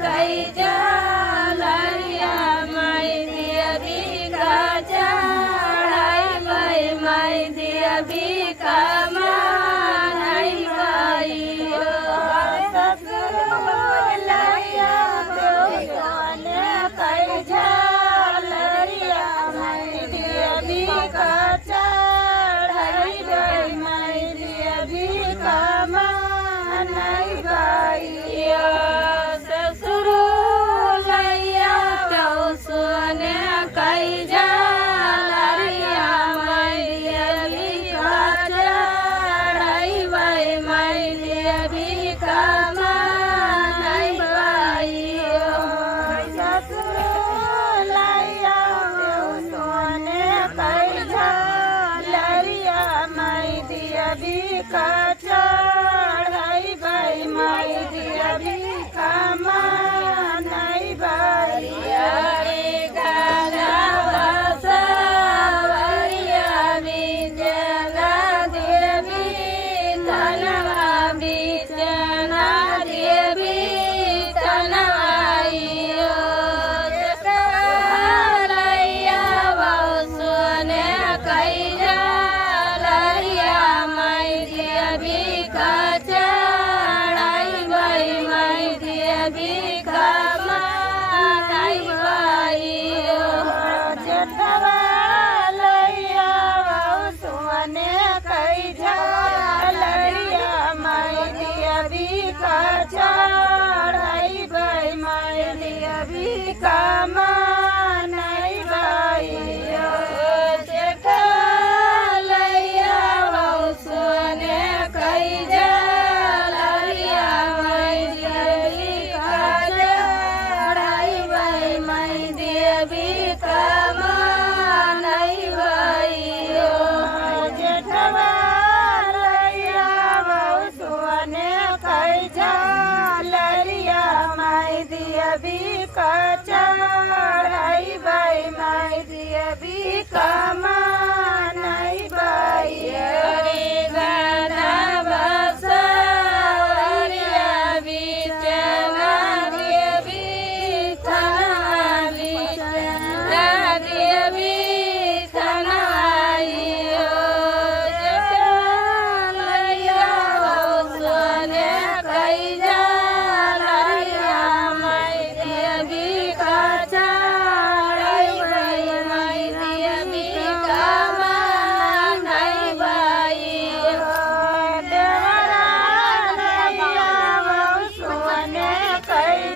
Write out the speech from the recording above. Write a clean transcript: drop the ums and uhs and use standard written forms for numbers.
कई जलरिया माई दिया भीखा चढ़ाई भाई माई दिया भीखा माई भाई ससुरलिया देवने कई जलरिया माई दिया भीखा चढ़ाई भाई माई दिया भीखा माई भाई ससुरलिया देवने कई जलरिया माई दिया भीखा चढ़ाई भाई माई दिया भीखा माई भाई ससुरलिया देवने कई जलरिया माई दिया भीखा चढ़ाई भाई माई दिया भीखा माई भाई रे गाना बसवरिया विजला देवी धनवा बिचना देवी धनवाइयो जसरैया बसने कई जलरिया माई दिया भीखा चढ़ाई भाई माई दिया भीखा माई भाइयो जठवालैया बसने कई जलरिया माई दिया भीखा चढ़ाई भाई माई दिया भीखा माई भाइयो जठवालैया बसने कई जलरिया माई दिया भीखा चढ़ाई भाई माई दिया भीखा माई भाइयो जठवालैया बसने कई जलरिया माई दिया भीखा चढ़ाई भाई माई दिया भीखा